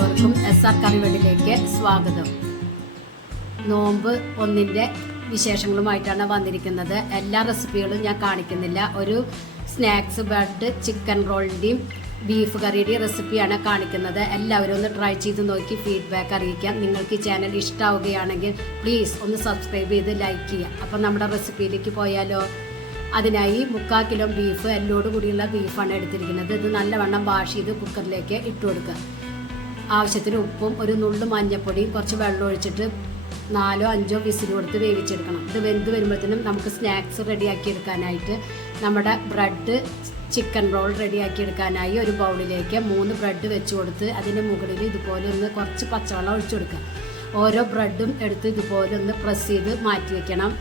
എല്ലാവർക്കും SR കറിവേട്ടിലേക്ക് സ്വാഗതം. നോമ്പ് 1-ന്റെ വിശേഷങ്ങളുമായിട്ടാണ് വന്നിരിക്കുന്നത്. എല്ലാ റെസിപ്പികളും ഞാൻ കാണിക്കുന്നില്ല. ഒരു സ്നാക്സ് ബ്രെഡ് ചിക്കൻ റോളിൻ്റെയും ബീഫ് കറിയുടെയും റെസിപ്പിയാണ് കാണിക്കുന്നത്. എല്ലാവരും ഒന്ന് ട്രൈ ചെയ്ത് നോക്കി ഫീഡ്ബാക്ക് അറിയിക്കാം. നിങ്ങൾക്ക് ഈ ചാനൽ ഇഷ്ടമാവുകയാണെങ്കിൽ പ്ലീസ് ഒന്ന് സബ്സ്ക്രൈബ് ചെയ്ത് ലൈക്ക് ചെയ്യുക. അപ്പം നമ്മുടെ റെസിപ്പിയിലേക്ക് പോയാലോ? അതിനായി 3/4 കിലോ ബീഫ് എല്ലോട് കൂടിയുള്ള ബീഫാണ് എടുത്തിരിക്കുന്നത്. ഇത് നല്ലവണ്ണം വാഷ് ചെയ്ത് കുക്കറിലേക്ക് ഇട്ട് കൊടുക്കുക. ആവശ്യത്തിന് ഉപ്പും ഒരു നുള്ളു മഞ്ഞൾപ്പൊടിയും കുറച്ച് വെള്ളം ഒഴിച്ചിട്ട് 4-5 വിസിൽ കൊടുത്ത് വേവിച്ചെടുക്കണം. ഇത് വെന്ത് വരുമ്പോഴത്തേനും നമുക്ക് സ്നാക്സ് റെഡിയാക്കി എടുക്കാനായിട്ട് നമ്മുടെ ബ്രെഡ് ചിക്കൻ റോൾ റെഡിയാക്കി എടുക്കാനായി ഒരു ബൗളിലേക്ക് 3 ബ്രെഡ് വെച്ച് കൊടുത്ത് അതിൻ്റെ മുകളിൽ ഇതുപോലെ ഒന്ന് കുറച്ച് പച്ചവെള്ളം ഒഴിച്ചു കൊടുക്കുക. ഓരോ ബ്രെഡും എടുത്ത് ഇതുപോലെ ഒന്ന് പ്രസ് ചെയ്ത് മാറ്റി വയ്ക്കണം.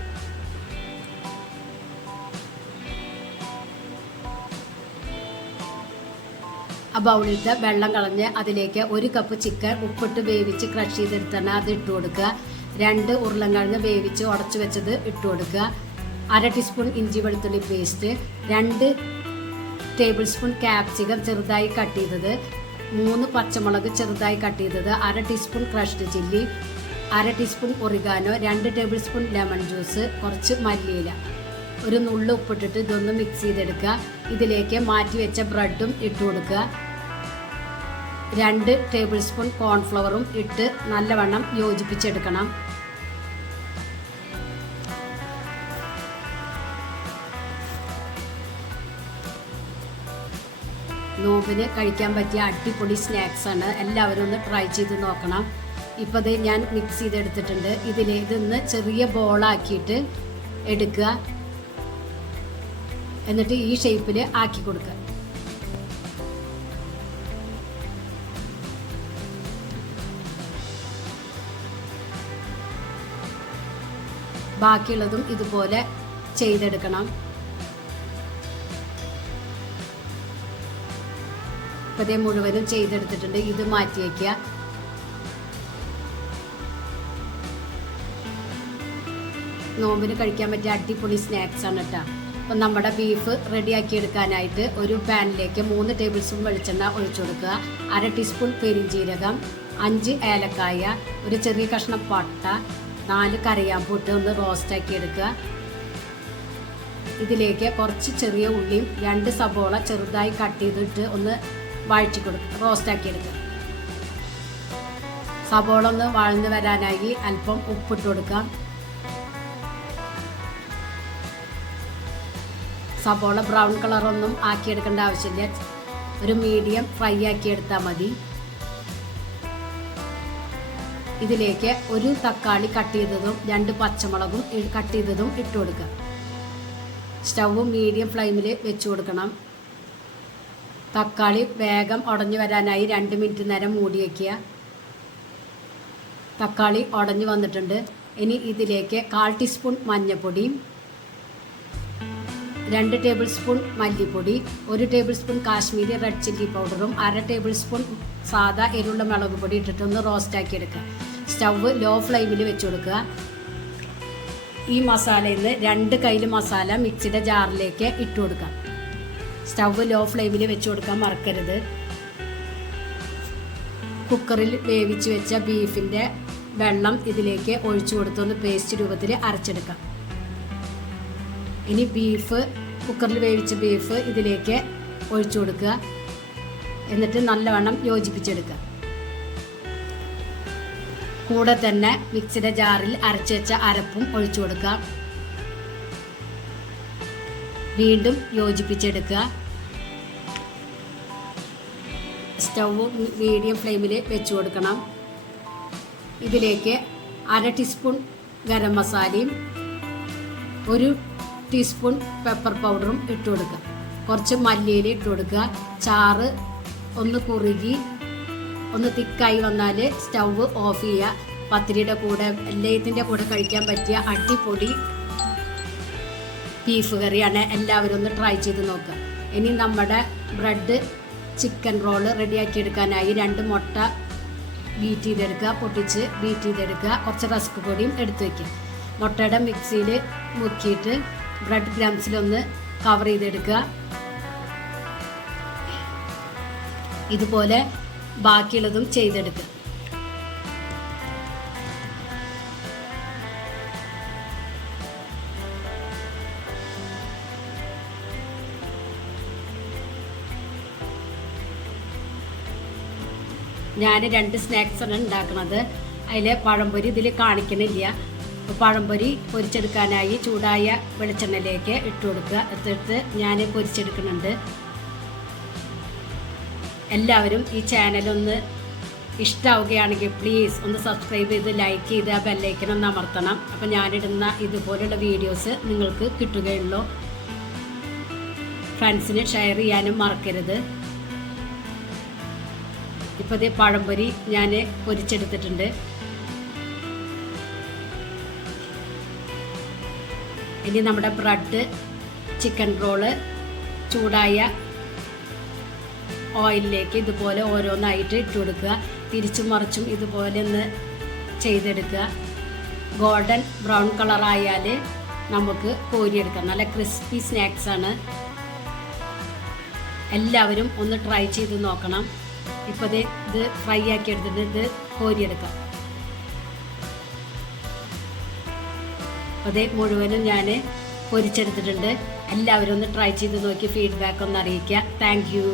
ആ ബൗളിലത്തെ വെള്ളം കളഞ്ഞ് അതിലേക്ക് 1 കപ്പ് ചിക്കൻ ഉപ്പിട്ട് വേവിച്ച് ക്രഷ് ചെയ്തെടുത്താണ് അത് ഇട്ട് കൊടുക്കുക. 2 ഉരുളൻകിഴങ്ങ് വേവിച്ച് ഉടച്ചു വെച്ചത് ഇട്ട് കൊടുക്കുക. 1/2 ടീസ്പൂൺ ഇഞ്ചി വെളുത്തുള്ളി പേസ്റ്റ്, 2 ടേബിൾ സ്പൂൺ ക്യാപ്സിക്കം ചെറുതായി കട്ട് ചെയ്തത്, 3 പച്ചമുളക് ചെറുതായി കട്ട് ചെയ്തത്, 1/2 teaspoon crushed chilli, 1/2 teaspoon oregano, 2 table spoon lemon juice, കുറച്ച് മല്ലിയില, ഒരു നുള്ളു ഉപ്പിട്ടിട്ട് ഇതൊന്ന് മിക്സ് ചെയ്തെടുക്കുക. ഇതിലേക്ക് മാറ്റി വെച്ച ബ്രെഡും ഇട്ട് കൊടുക്കുക. 2 ടേബിൾ സ്പൂൺ കോൺഫ്ലവറും ഇട്ട് നല്ലവണ്ണം യോജിപ്പിച്ചെടുക്കണം. നോമ്പിന് കഴിക്കാൻ പറ്റിയ അടിപൊളി സ്നാക്സാണ്. എല്ലാവരും ഒന്ന് ട്രൈ ചെയ്ത് നോക്കണം. ഇപ്പോൾ ഇത് ഞാൻ മിക്സ് ചെയ്തെടുത്തിട്ടുണ്ട്. ഇതൊന്ന് ചെറിയ ബോളാക്കിയിട്ട് എടുക്കുക. എന്നിട്ട് ഈ ഷേപ്പിൽ ആക്കി കൊടുക്കുക. ബാക്കിയുള്ളതും ഇതുപോലെ ചെയ്തെടുക്കണം. ഇപ്പതേ മുഴുവനും ചെയ്തെടുത്തിട്ടുണ്ട്. ഇത് മാറ്റി വയ്ക്കുക. നോമ്പിന് കഴിക്കാൻ പറ്റിയ അടിപൊളി സ്നാക്സ് ആണ് കേട്ടോ. അപ്പം നമ്മുടെ ബീഫ് റെഡിയാക്കി എടുക്കാനായിട്ട് ഒരു പാനിലേക്ക് 3 ടേബിൾ സ്പൂൺ വെളിച്ചെണ്ണ ഒഴിച്ചു കൊടുക്കുക. 1/2 ടീസ്പൂൺ പെരിഞ്ജീരകം, 5 ഏലക്കായ, ഒരു ചെറിയ കഷ്ണം പട്ട, 4 കറിയാമ്പൂ ഇട്ട് ഒന്ന് റോസ്റ്റാക്കി എടുക്കുക. ഇതിലേക്ക് കുറച്ച് ചെറിയ ഉള്ളിയും 2 സബോള ചെറുതായി കട്ട് ചെയ്തിട്ട് ഒന്ന് വഴറ്റി കൊടുക്കുക, റോസ്റ്റാക്കി എടുക്കുക. സബോള ഒന്ന് വഴന്ന് വരാനായി അല്പം ഉപ്പിട്ട് കൊടുക്കാം. സബോള ബ്രൗൺ കളറൊന്നും ആക്കിയെടുക്കേണ്ട ആവശ്യമില്ല. ഒരു മീഡിയം ഫ്രൈ ആക്കിയെടുത്താൽ മതി. ഇതിലേക്ക് ഒരു തക്കാളി കട്ട് ചെയ്തതും 2 പച്ചമുളകും കട്ട് ചെയ്തതും ഇട്ട് കൊടുക്കുക. സ്റ്റൗവ് മീഡിയം ഫ്ലെയിമിൽ വെച്ച് കൊടുക്കണം. തക്കാളി വേഗം ഉടഞ്ഞു വരാനായി 2 മിനിറ്റ് നേരം മൂടി വയ്ക്കുക. തക്കാളി ഉടഞ്ഞു വന്നിട്ടുണ്ട്. ഇനി ഇതിലേക്ക് 1/4 ടീസ്പൂൺ മഞ്ഞൾപ്പൊടിയും, 2 ടേബിൾ സ്പൂൺ മല്ലിപ്പൊടി, 1 table spoon Kashmiri red chilli പൗഡറും 1/2 ടേബിൾ സ്പൂൺ സാദാ എരിവുള്ള മുളക് പൊടി ഇട്ടിട്ടൊന്ന് റോസ്റ്റാക്കി എടുക്കുക. സ്റ്റൗവ് ലോ ഫ്ലെയിമിൽ വെച്ച് കൊടുക്കുക. ഈ മസാലയിൽ നിന്ന് 2 കയ്യിൽ മസാല മിക്സിയുടെ ജാറിലേക്ക് ഇട്ട് കൊടുക്കാം. സ്റ്റൗവ് ലോ ഫ്ലെയിമിൽ വെച്ച് കൊടുക്കാൻ മറക്കരുത്. കുക്കറിൽ വേവിച്ച് വെച്ച ബീഫിൻ്റെ വെള്ളം ഇതിലേക്ക് ഒഴിച്ചു കൊടുത്തൊന്ന് പേസ്റ്റ് രൂപത്തിൽ അരച്ചെടുക്കാം. ഇനി കുക്കറിൽ വേവിച്ച ബീഫ് ഇതിലേക്ക് ഒഴിച്ചു കൊടുക്കുക. എന്നിട്ട് നല്ലവണ്ണം യോജിപ്പിച്ചെടുക്കുക. കൂടെ തന്നെ മിക്സിയുടെ ജാറിൽ അരച്ചു വെച്ച അരപ്പും ഒഴിച്ചു കൊടുക്കുക. വീണ്ടും യോജിപ്പിച്ചെടുക്കുക. സ്റ്റൗവ് മീഡിയം ഫ്ലെയിമിൽ വെച്ച് കൊടുക്കണം. ഇതിലേക്ക് 1/2 ടീസ്പൂൺ ഗരം മസാലയും 1 ടീസ്പൂൺ പെപ്പർ പൗഡറും ഇട്ട് കൊടുക്കുക. കുറച്ച് മല്ലിയില ഇട്ട് കൊടുക്കുക. ചാറ് ഒന്ന് കുറുകി ഒന്ന് തിക്കായി വന്നാൽ സ്റ്റൗവ് ഓഫ് ചെയ്യുക. പത്തിരിയുടെ കൂടെ എല്ലാത്തിൻ്റെ കൂടെ കഴിക്കാൻ പറ്റിയ അടിപൊളി ബീഫ് കറിയാണ്. എല്ലാവരും ഒന്ന് ട്രൈ ചെയ്ത് നോക്കുക. ഇനി നമ്മുടെ ബ്രെഡ് ചിക്കൻ റോള് റെഡിയാക്കി എടുക്കാനായി 2 മുട്ട ബീറ്റ് ചെയ്തെടുക്കുക, പൊട്ടിച്ച് ബീറ്റ് ചെയ്തെടുക്കുക. കുറച്ച് റസ്ക് പൊടിയും എടുത്ത് വയ്ക്കുക. മുട്ടയുടെ മിക്സിയിൽ മുക്കിയിട്ട് ബ്രെഡ് ക്രംസിലൊന്ന് കവർ ചെയ്തെടുക്കുക. ഇതുപോലെ ബാക്കിയുള്ളതും ചെയ്തെടുക്കുക. ഞാൻ 2 സ്നാക്സാണ് ഉണ്ടാക്കുന്നത്. അതിൽ പഴംപൊരി ഇതിൽ കാണിക്കണില്ല. പഴംപൊരി പൊരിച്ചെടുക്കാനായി ചൂടായ വെളിച്ചെണ്ണയിലേക്ക് ഇട്ട് കൊടുക്കുക. എന്നിട്ട് ഞാൻ പൊരിച്ചെടുക്കുന്നുണ്ട്. എല്ലാവരും ഈ ചാനലൊന്ന് ഇഷ്ടമാവുകയാണെങ്കിൽ പ്ലീസ് ഒന്ന് സബ്സ്ക്രൈബ് ചെയ്ത് ലൈക്ക് ചെയ്ത് ആ ബെല്ലൈക്കൺ ഒന്ന് അമർത്തണം. അപ്പോൾ ഞാനിടുന്ന ഇതുപോലുള്ള വീഡിയോസ് നിങ്ങൾക്ക് കിട്ടുകയുള്ളൂ. ഫ്രണ്ട്സിന് ഷെയർ ചെയ്യാനും മറക്കരുത്. ഇപ്പോൾ ഇത് പഴംപൊരി ഞാൻ പൊരിച്ചെടുത്തിട്ടുണ്ട്. ഇനി നമ്മുടെ ബ്രെഡ്, ചിക്കൻ റോള് ചൂടായ ഓയിലിലേക്ക് ഇതുപോലെ ഓരോന്നായിട്ട് ഇട്ട് കൊടുക്കുക. തിരിച്ചും മറിച്ചും ഇതുപോലെ ഒന്ന് ചെയ്തെടുക്കുക. ഗോൾഡൻ ബ്രൗൺ കളറായാൽ നമുക്ക് കോരിയെടുക്കാം. നല്ല ക്രിസ്പി സ്നാക്സാണ്. എല്ലാവരും ഒന്ന് ട്രൈ ചെയ്ത് നോക്കണം. ഇപ്പോൾ ഇത് ഫ്രൈ ആക്കി എടുത്തിട്ട് ഇത് കോരിയെടുക്കാം. അതേ മുഴുവനും ഞാൻ പൊരിച്ചെടുത്തിട്ടുണ്ട്. എല്ലാവരും ഒന്ന് ട്രൈ ചെയ്ത് നോക്കി ഫീഡ്ബാക്ക് ഒന്ന് അറിയിക്കുക. Thank you.